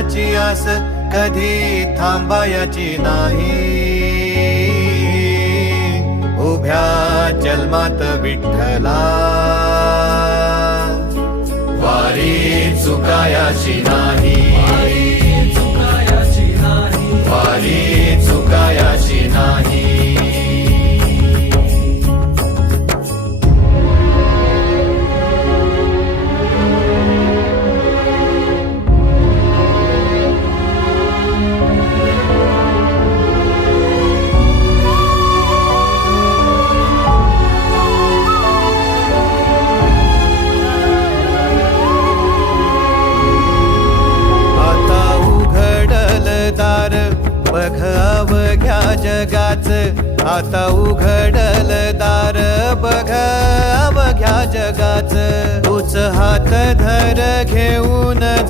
फळाची आस कधी थांबायची नाही. उभ्या जन्मात विठ्ठला वारी चुकायाची नाही. वारी चुकायाची नाही. बघ अवघ्या जगाच, आता उघडल दार बघ अवघ्या जगाच. तूच हात धर घेऊन